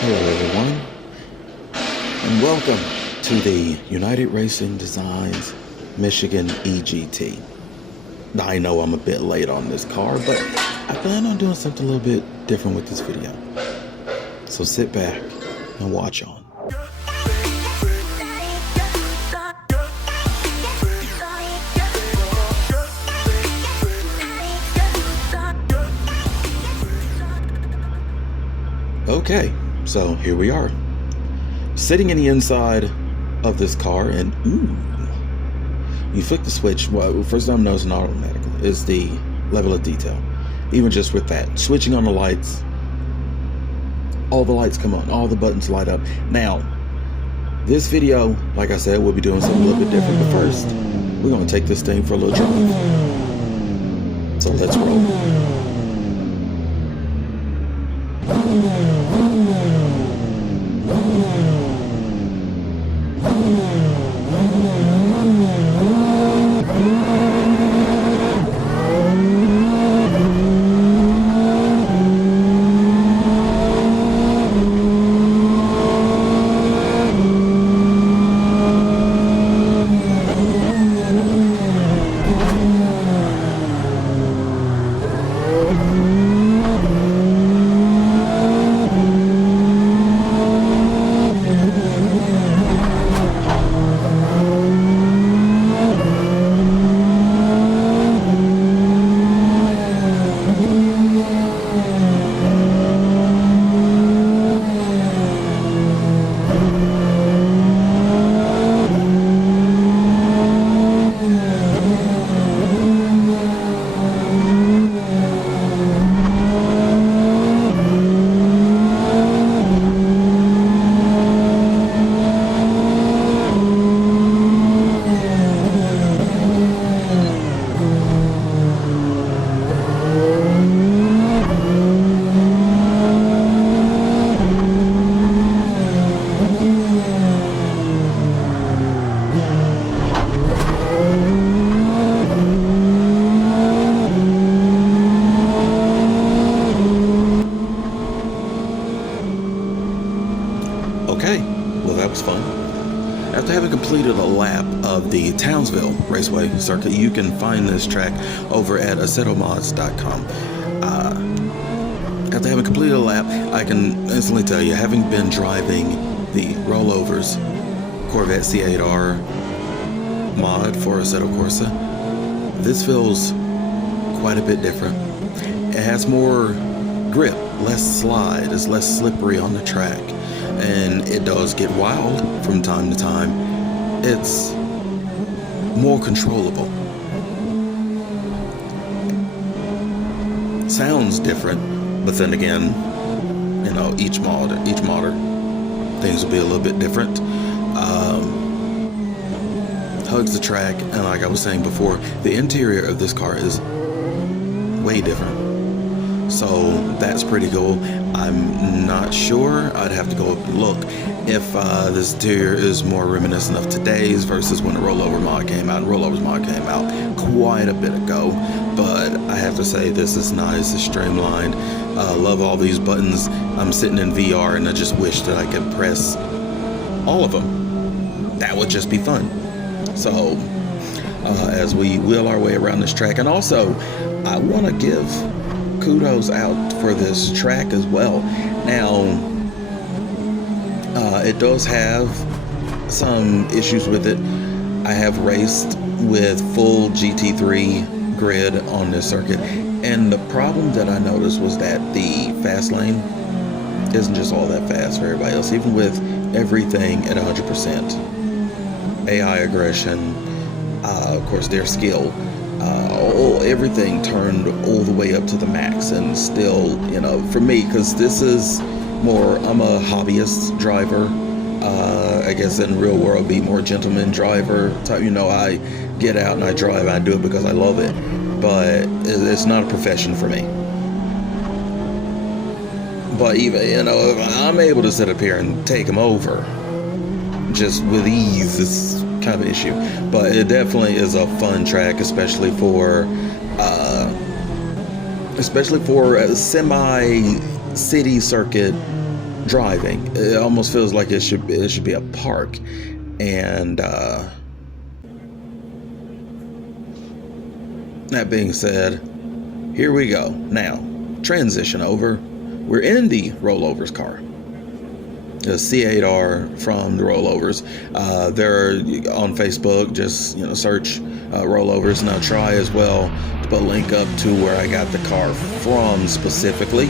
Hello everyone, and welcome to the United Racing Designs Michigan EGT. I know I'm a bit late on this car, but I plan on doing something a little bit different with this video. So sit back and watch on. Okay, so here we are, sitting in the inside of this car, and you flick the switch. Well, first time I'm noticing automatically is the level of detail. Even just with that, switching on the lights, all the lights come on, all the buttons light up. Now, this video, like I said, we'll be doing something a little bit different, but first, we're going to take this thing for a little drive. So let's roll. Okay, well that was fun. After having completed a lap of the Townsville Raceway circuit, you can find this track over at acetomods.com. After having completed a lap, I can instantly tell you, having been driving the Rollovers Corvette C8R mod for Assetto Corsa, this feels quite a bit different. It has more grip, less slide, it's less slippery on the track. And it does get wild from time to time. It's more controllable. Sounds different, but then again, you know, each modder, things will be a little bit different. Hugs the track, and like I was saying before, the interior of this car is way different. So that's pretty cool. I'm not sure. I'd have to go up and look if this interior is more reminiscent of today's versus when the Rollover mod came out. Rollovers mod came out quite a bit ago, but I have to say this is nice. It's streamlined. Love all these buttons. I'm sitting in VR and I just wish that I could press all of them. That would just be fun. So as we wheel our way around this track, and also I want to give kudos out for this track as well. Now, it does have some issues with it. I have raced with full GT3 grid on this circuit, and the problem that I noticed was that the fast lane isn't just all that fast for everybody else, even with everything at 100%. AI aggression, of course their skill, everything turned all the way up to the max, and still, you know, for me, because this is more, I'm a hobbyist driver, I guess in the real world be more gentleman driver type, you know, I get out and I drive and I do it because I love it, but it's not a profession for me. But even, you know, I'm able to sit up here and take them over just with ease. It's kind of an issue, but it definitely is a fun track, especially for a semi-city circuit driving. It almost feels like it should be a park. And that being said, here we go. Now, transition over. We're in the Rollovers car. The C8R from the Rollovers. They're on Facebook. Just search Rollovers, and I'll try as well to put a link up to where I got the car from specifically,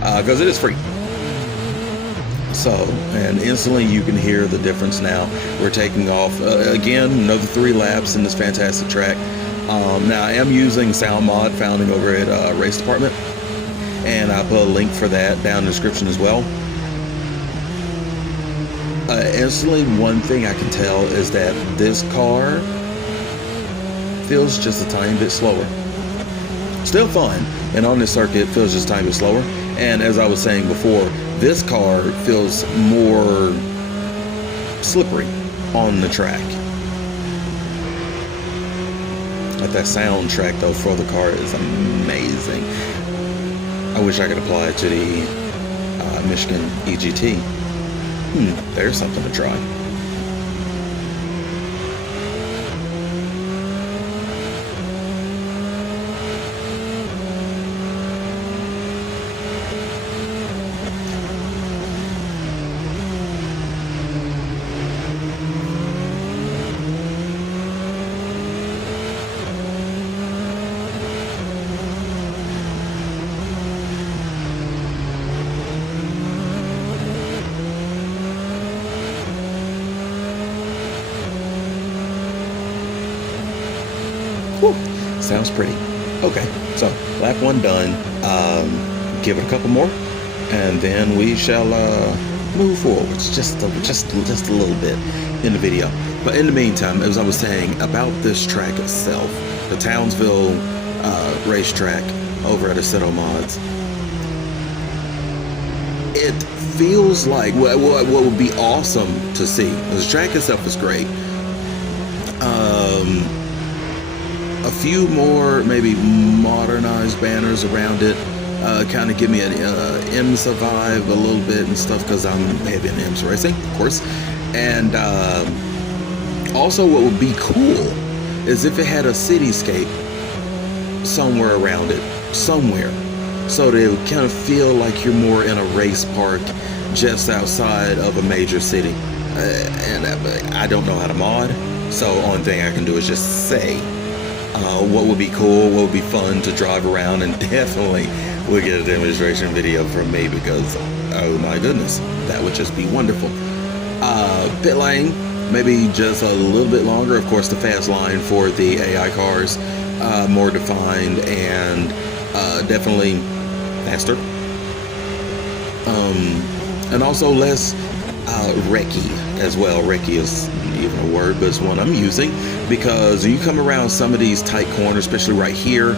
because it is free. So, and instantly you can hear the difference now. We're taking off again, another 3 laps in this fantastic track. Now I am using Sound Mod, found over at Race Department, and I put a link for that down in the description as well. Instantly, one thing I can tell is that this car feels just a tiny bit slower. Still fun, and on this circuit it feels just a tiny bit slower. And as I was saying before, this car feels more slippery on the track. Like that soundtrack though for the car is amazing. I wish I could apply it to the Michigan EGT. There's something to try. Whew, sounds pretty. Okay, so lap 1 done. Give it a couple more, and then we shall move forwards just a little bit in the video. But in the meantime, as I was saying about this track itself, the Townsville racetrack over at URD Mods, it feels like what would be awesome to see. The track itself is great. A few more maybe modernized banners around it, kind of give me an IMSA vibe a little bit and stuff, because I'm heavy in IMSA racing, of course. And also what would be cool is if it had a cityscape somewhere around it, somewhere, so that it would kind of feel like you're more in a race park just outside of a major city. And I don't know how to mod, so only thing I can do is just say what would be cool, what would be fun to drive around, and definitely we'll get a demonstration video from me, because oh my goodness, that would just be wonderful. Pit lane, maybe just a little bit longer. Of course, the fast line for the AI cars, more defined and definitely faster. And also less wrecky as well. Wrecky is even a word, but it's one I'm using, because when you come around some of these tight corners, especially right here,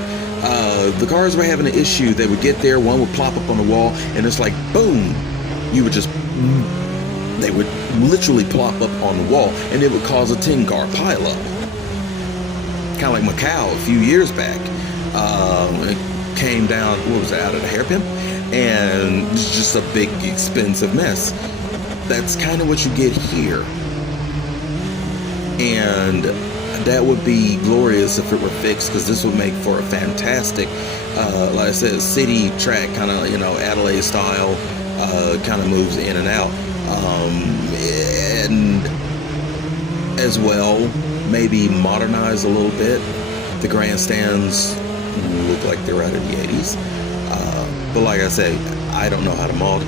the cars were having an issue. They would get there, one would plop up on the wall, and it's like boom, they would literally plop up on the wall, and it would cause a 10-car pileup. Kind of like Macau a few years back. It came down, what was it, out of the hairpin, and it's just a big expensive mess. That's kind of what you get here, and that would be glorious if it were fixed, because this would make for a fantastic, like I said, city track, kind of, Adelaide style, kind of moves in and out, and as well, maybe modernize a little bit. The grandstands look like they're out of the 80s, but like I say, I don't know how to mod,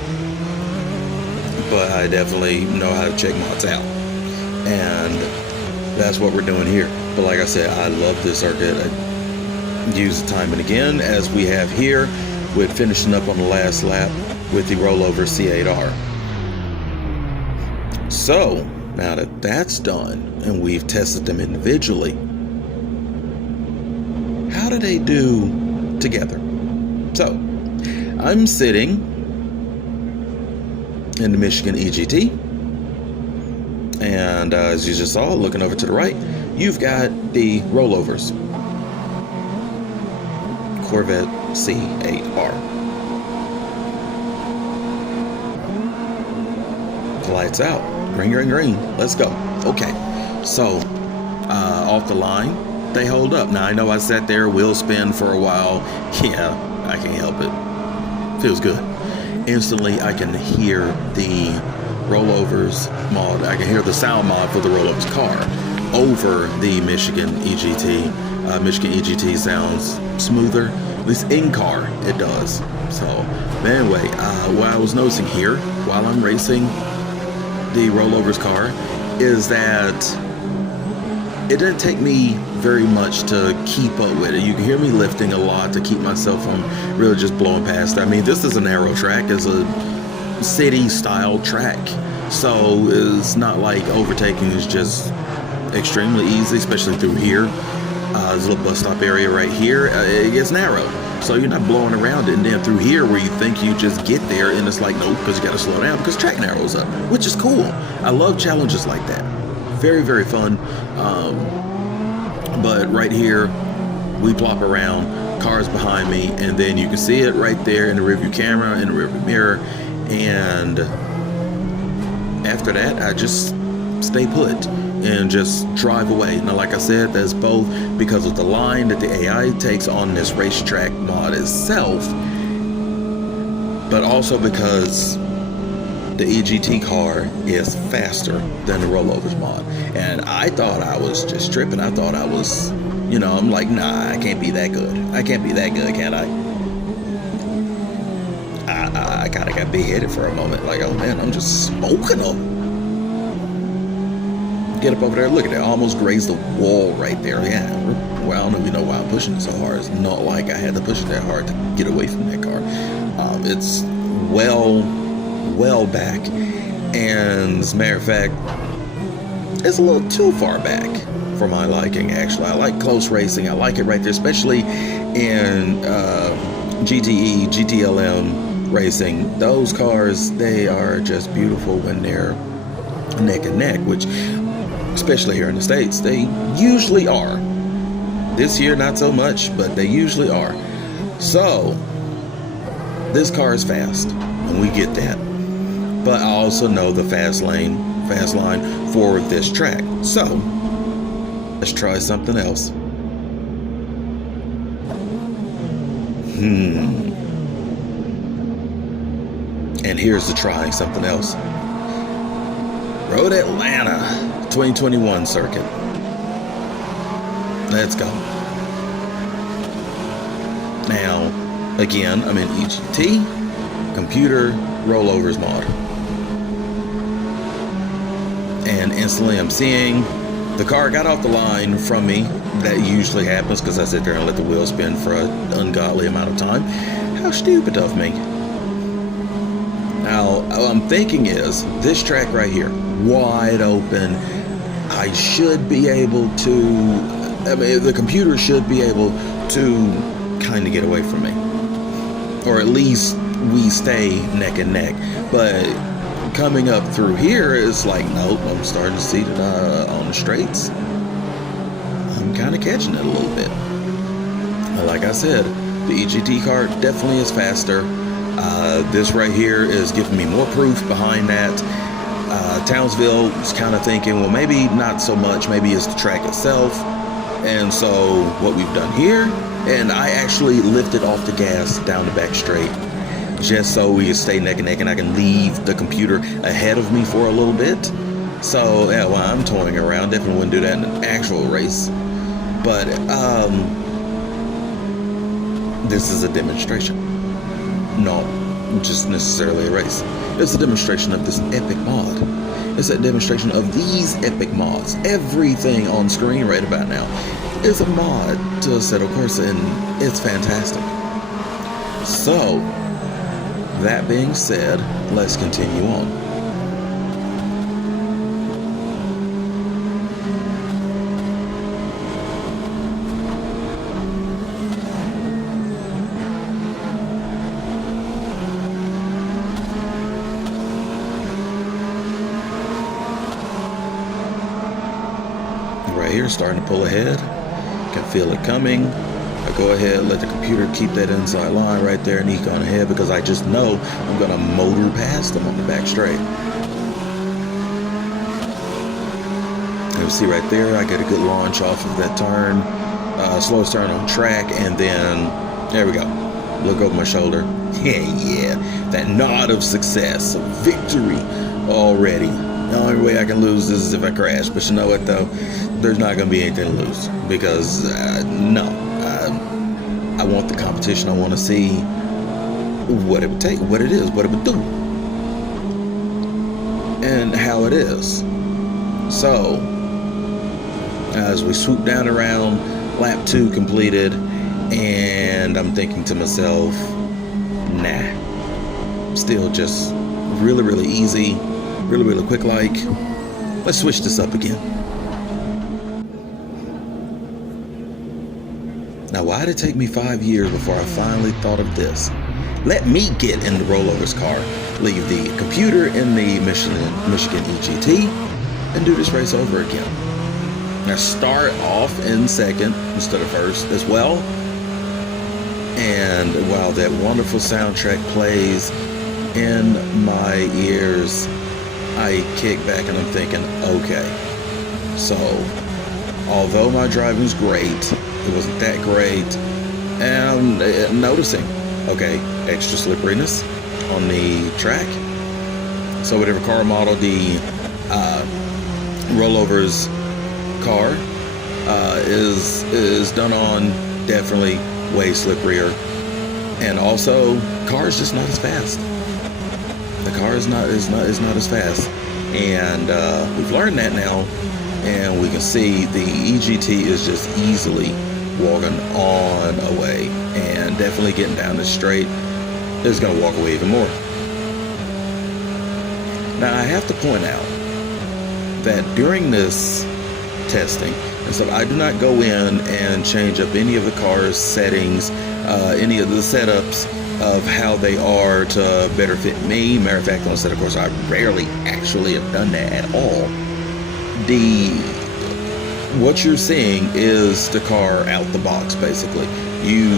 but I definitely know how to check mods out, and that's what we're doing here. But like I said, I love this circuit. I use it time and again, as we have here with finishing up on the last lap with the Rollovers C8R. So now that that's done and we've tested them individually, how do they do together? So I'm sitting in the Michigan EGT, and as you just saw, looking over to the right, you've got the Rollovers Corvette C8R. Lights out. Green, green, green. Let's go. Okay. So, off the line, they hold up. Now, I know I sat there, wheel spin for a while. Yeah, I can't help it. Feels good. Instantly, I can hear the Rollovers mod. I can hear the sound mod for the Rollovers car over the Michigan EGT. Michigan EGT sounds smoother, at least in car it does. So, but anyway, what I was noticing here while I'm racing the Rollovers car is that it didn't take me very much to keep up with it. You can hear me lifting a lot to keep myself from really just blowing past. I mean, this is a narrow track. It's a city style track, so it's not like overtaking is just extremely easy, especially through here. There's a little bus stop area right here. It gets narrow, so you're not blowing around it. And then through here where you think you just get there, and it's like, nope, because you got to slow down because track narrows up, which is cool. I love challenges like that. Very, very fun. But right here, we plop around, cars behind me, and then you can see it right there in the rearview camera, in the rearview mirror. And after that, I just stay put and just drive away. Now, like I said, that's both because of the line that the AI takes on this racetrack mod itself, but also because the EGT car is faster than the Rollovers mod. And I thought I was just tripping. I thought I was, you know, I'm like, nah, I can't be that good. I can't be that good, can I? I kind of got big-headed for a moment. Like, oh man, I'm just smoking them. Get up over there, look at that. I almost grazed the wall right there. Yeah, well, I don't even know why I'm pushing it so hard. It's not like I had to push it that hard to get away from that car. It's well back, and as a matter of fact, it's a little too far back for my liking. Actually, I like close racing. I like it right there, especially in GTE, GTLM racing. Those cars, they are just beautiful when they're neck and neck, which, especially here in the States, they usually are. This year, not so much, but they usually are. So, this car is fast, and we get that. But I also know the fast line for this track. So, let's try something else. And here's the trying something else. Road Atlanta 2021 circuit. Let's go. Now, again, I'm in EGT, computer, Rollovers mod. And instantly I'm seeing the car got off the line from me. That usually happens because I sit there and let the wheel spin for an ungodly amount of time. How stupid of me. Now, what I'm thinking is, this track right here, wide open, I should be able to, I mean, the computer should be able to kind of get away from me. Or at least we stay neck and neck. But coming up through here is like, nope, I'm starting to see that on the straights, I'm kind of catching it a little bit. But like I said, the EGT car definitely is faster. This right here is giving me more proof behind that. Townsville is kind of thinking, well, maybe not so much, maybe it's the track itself. And so what we've done here, and I actually lifted off the gas down the back straight just so we can stay neck and neck and I can leave the computer ahead of me for a little bit. So yeah, while I'm toying around, definitely wouldn't do that in an actual race. But this is a demonstration. Not just necessarily a race. It's a demonstration of this epic mod. It's a demonstration of these epic mods. Everything on screen right about now is a mod to a set of course, and it's fantastic. So, that being said, let's continue on. Right here, starting to pull ahead. Can feel it coming. I go ahead, let the computer keep that inside line right there and eke on ahead because I just know I'm gonna motor past them on the back straight. see right there, I get a good launch off of that turn, slowest turn on track, and then there we go. Look over my shoulder. Yeah, that nod of success, of victory already. The only way I can lose this is if I crash. But you know what though? There's not going to be anything to lose because no, I want the competition. I want to see what it would take, what it is, what it would do, and how it is. So as we swoop down around lap 2 completed, and I'm thinking to myself, nah, still just really easy, really quick. Like, let's switch this up again. Now, why did it take me 5 years before I finally thought of this? Let me get in the Rollovers car, leave the computer in the Michigan EGT, and do this race over again. Now, start off in second instead of first as well. And while that wonderful soundtrack plays in my ears, I kick back and I'm thinking, okay, so although my driving's great, it wasn't that great, and I'm noticing, okay, extra slipperiness on the track. So whatever car model the Rollovers car is done on, definitely way slipperier, and also car's just not as fast. The car is not as fast, and we've learned that now, and we can see the EGT is just easily walking on away, and definitely getting down the straight is going to walk away even more. Now I have to point out that during this testing and stuff, I do not go in and change up any of the car's settings, any of the setups of how they are to better fit me. Matter of fact, on set, of course, I rarely actually have done that at all. What you're seeing is the car out the box, basically. You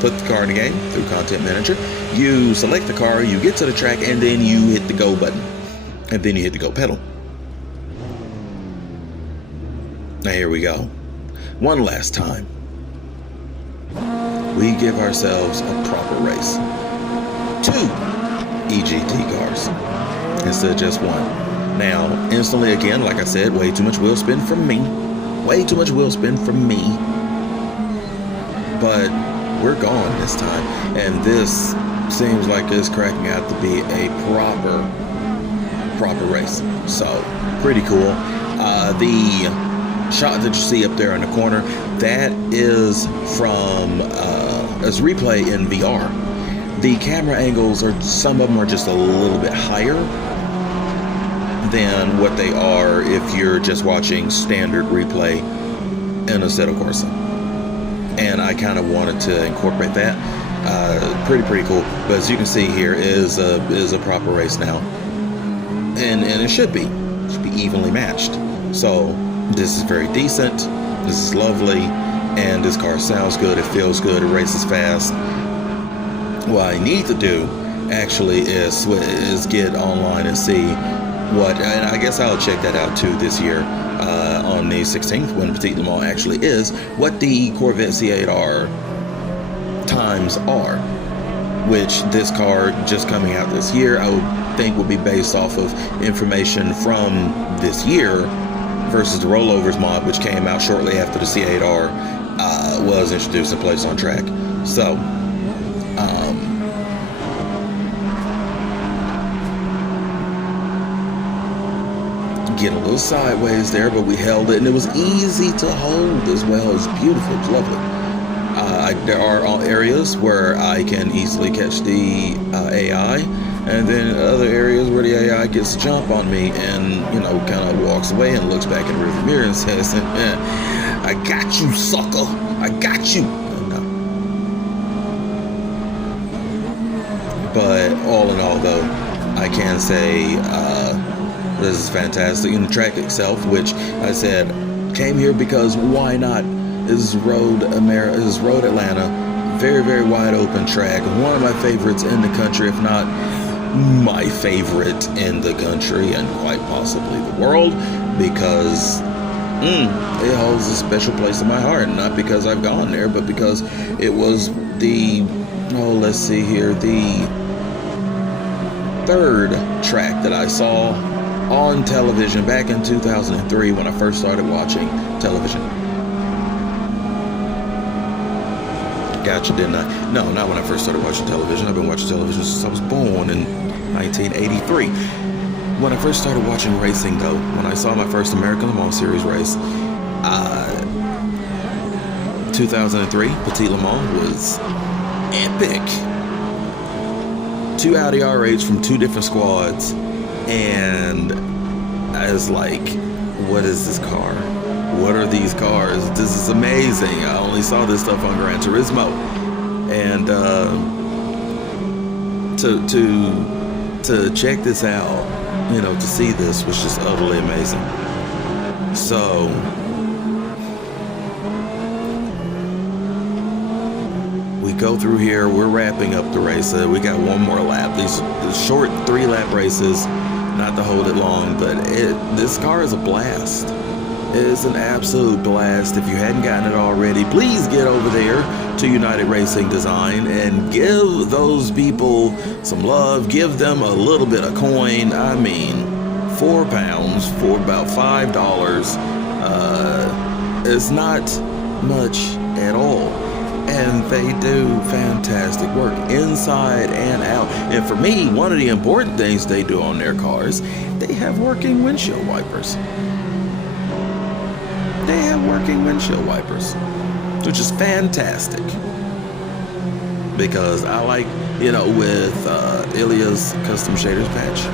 put the car in the game through Content Manager, you select the car, you get to the track, and then you hit the go button, and then you hit the go pedal. Now here we go. One last time. We give ourselves a proper race. 2 EGT cars instead of just one. Now, instantly again, like I said, way too much wheel spin from me. Way too much wheel spin from me. But we're gone this time. And this seems like it's cracking out to be a proper race. So, pretty cool. The shot that you see up there in the corner, that is from as replay in VR. The camera angles are, some of them are just a little bit higher than what they are if you're just watching standard replay in Assetto Corsa. And I kind of wanted to incorporate that. Pretty cool. But as you can see here is a proper race now, and it should be evenly matched. So this is very decent, this is lovely, and this car sounds good, it feels good, it races fast. What I need to do actually is get online and see what, and I guess I'll check that out too this year on the 16th when Petit Le Mans actually is, what the Corvette C8R times are, which this car just coming out this year I would think would be based off of information from this year versus the Rollovers mod, which came out shortly after the C8R was introduced and placed on track. So, get a little sideways there, but we held it, and it was easy to hold as well. It was beautiful, it was lovely. There are areas where I can easily catch the AI, and then other areas where the AI gets a jump on me and, you know, kind of walks away and looks back in the rearview mirror and says, I got you, sucker, I got you. No. But all in all, though, I can say this is fantastic. And the track itself, which I said came here because why not? This is Road Atlanta, very wide open track, one of my favorites in the country, if not my favorite in the country and quite possibly the world, because it holds a special place in my heart. Not because I've gone there, but because it was the, let's see here, the third track that I saw on television back in 2003 when I first started watching television. Gotcha, didn't I? No, not when I first started watching television. I've been watching television since I was born in 1983. When I first started watching racing, though, when I saw my first American Le Mans Series race, 2003 Petit Le Mans was epic. 2 Audi R8s from 2 different squads, and I was like, what is this car? What are these cars? This is amazing. I only saw this stuff on Gran Turismo, and to check this out, to see this was just utterly amazing. So we go through here. We're wrapping up the race. We got one more lap. These short 3-lap races, not to hold it long, but this car is a blast. It is an absolute blast. If you hadn't gotten it already, please get over there to United Racing Design and give those people some love. Give them a little bit of coin. I mean, £4 for about $5 is not much at all. And they do fantastic work inside and out. And for me, one of the important things they do on their cars, they have working windshield wipers. They have working windshield wipers, which is fantastic. Because I like, with Ilya's custom shaders patch,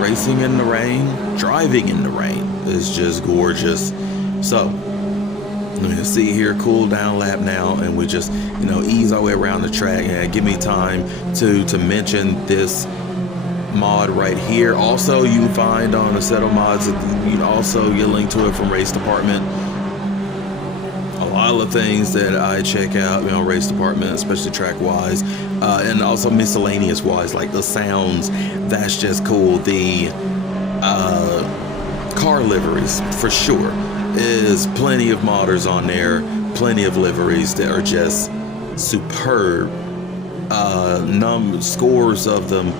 racing in the rain, driving in the rain is just gorgeous. So let me see here, cool down lap now, and we just, ease our way around the track. And give me time to mention this mod right here. Also, you can find on Rollovers Mods, you link to it from Race Department. A lot of things that I check out, Race Department, especially track wise, and also miscellaneous wise, like the sounds. That's just cool. The car liveries, for sure, is plenty of modders on there, plenty of liveries that are just superb. Scores of them,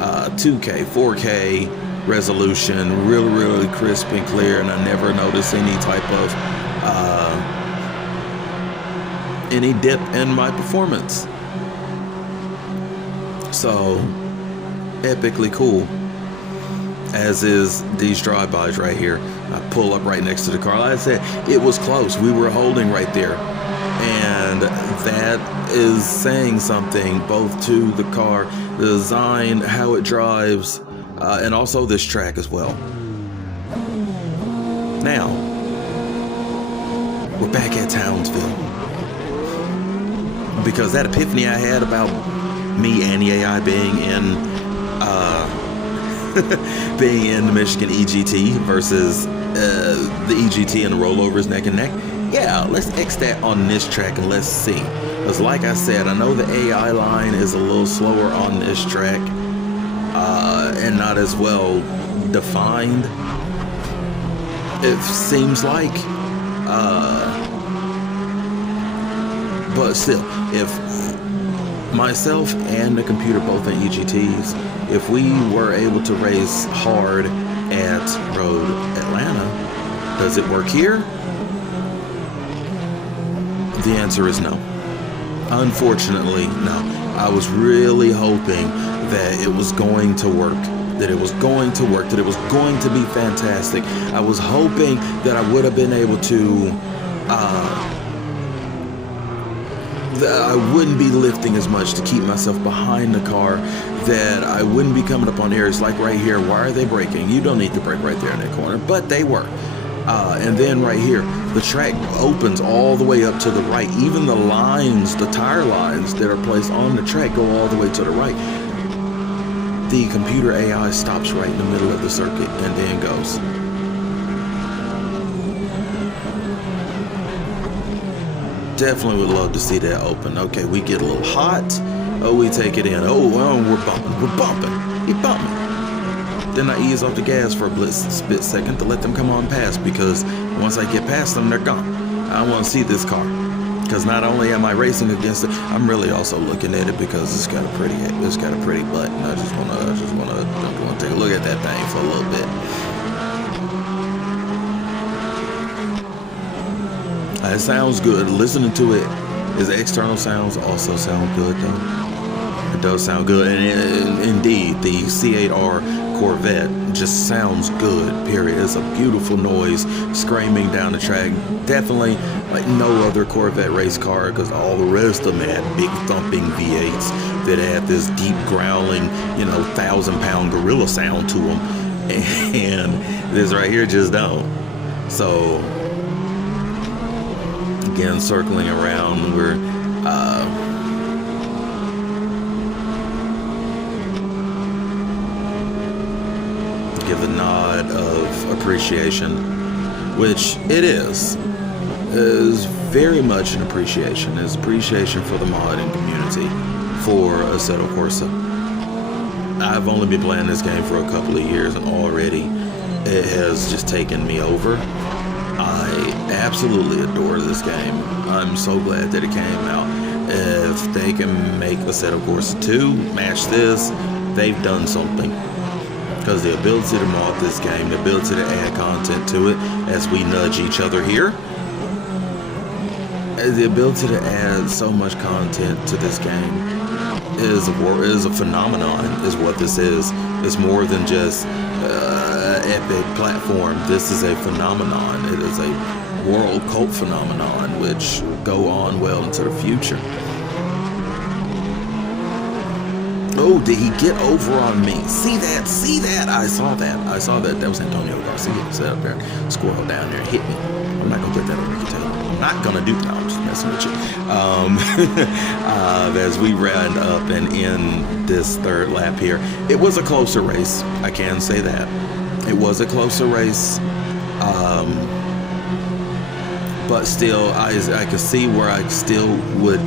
2K, 4K resolution, really crisp and clear, and I never noticed any type of any dip in my performance. So epically cool, as is these drive-bys right here. I pull up right next to the car. Like I said, it was close. We were holding right there, and that is saying something both to the car, the design, how it drives, and also this track as well. Now we're back at Townsville, because that epiphany I had about me and the AI being in being in the Michigan EGT versus the EGT and the rollovers neck and neck. Yeah, let's X that on this track and let's see. Because like I said, I know the AI line is a little slower on this track, and not as well defined, it seems like. But still, if myself and the computer both in EGTs, if we were able to race hard at Road Atlanta, does it work here? The answer is no. Unfortunately, no. I was really hoping that it was going to work, that it was going to work, that it was going to be fantastic. I was hoping that I would have been able to, that I wouldn't be lifting as much to keep myself behind the car, that I wouldn't be coming up on areas like right here. Why are they braking? You don't need to brake right there in that corner, but they were. And then right here, the track opens all the way up to the right. Even the lines, the tire lines that are placed on the track go all the way to the right. The computer AI stops right in the middle of the circuit and then goes. Definitely would love to see that open. Okay, we get a little hot Oh, we take it in. Oh, well, we're bumping. We're bumping. He bumped me. Then I ease off the gas for a split second to let them come on past, because once I get past them, they're gone. I want to see this car, because not only am I racing against it, I'm really also looking at it because it's got a pretty butt, and I just want to take a look at that thing for a little bit. It sounds good. Listening to it, his external sounds also sound good, though. It does sound good, and indeed, the C8R Corvette just sounds good, period. It's a beautiful noise screaming down the track. Definitely like no other Corvette race car, because all the rest of them had big thumping V8s that had this deep growling, 1,000-pound gorilla sound to them, and this right here just don't. So again, circling around, we're give a nod of appreciation, which it is very much an appreciation. It's appreciation for the modding community for Assetto Corsa. I've only been playing this game for a couple of years, and already it has just taken me over. I absolutely adore this game. I'm so glad that it came out. If they can make Assetto Corsa 2 match this, they've done something. Because the ability to mod this game, the ability to add content to it as we nudge each other here, the ability to add so much content to this game is a phenomenon, is what this is. It's more than just epic platform. This is a phenomenon. It is a world cult phenomenon which will go on well into the future. Oh, did he get over on me? See that? See that? I saw that. That was Antonio Garcia. Set up there, squirrel down there, hit me. I'm not gonna put that on retail. I'm not gonna do. No, I'm just messing with you. As we round up and end this third lap here, it was a closer race. I can say that. It was a closer race. But still, I could see where I still would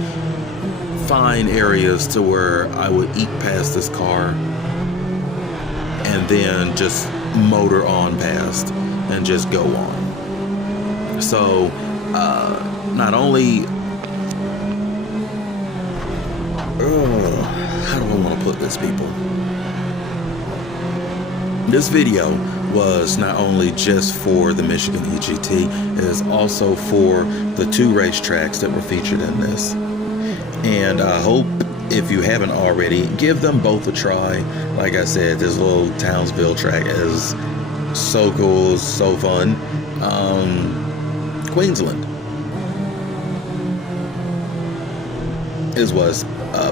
find areas to where I would eat past this car and then just motor on past and just go on. So not only how do I want to put this, people? This video was not only just for the Michigan EGT, it is also for the 2 racetracks that were featured in this. And I hope, if you haven't already, give them both a try. Like I said, this little Townsville track is so cool, so fun. Queensland is what's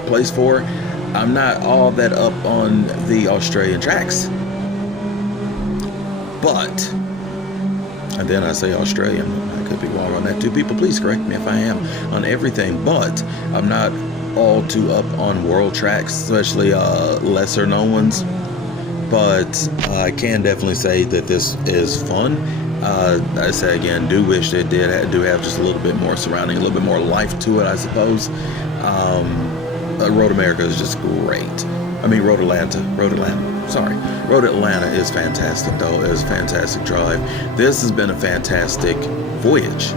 place 4. I'm not all that up on the Australian tracks, but, and then I say Australian, I could be wrong on that too. People, please correct me if I am on everything, but I'm not all too up on world tracks, especially lesser known ones. But I can definitely say that this is fun. I say again, do wish they do have just a little bit more surrounding, a little bit more life to it, I suppose. Road America is just great. I mean, Road Atlanta is fantastic, though. It's a fantastic drive. This has been a fantastic voyage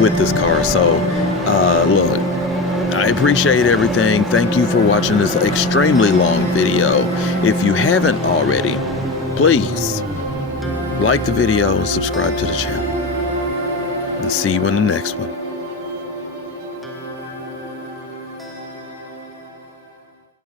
with this car. So look, I appreciate everything. Thank you for watching this extremely long video. If you haven't already, please like the video and subscribe to the channel, and see you in the next one.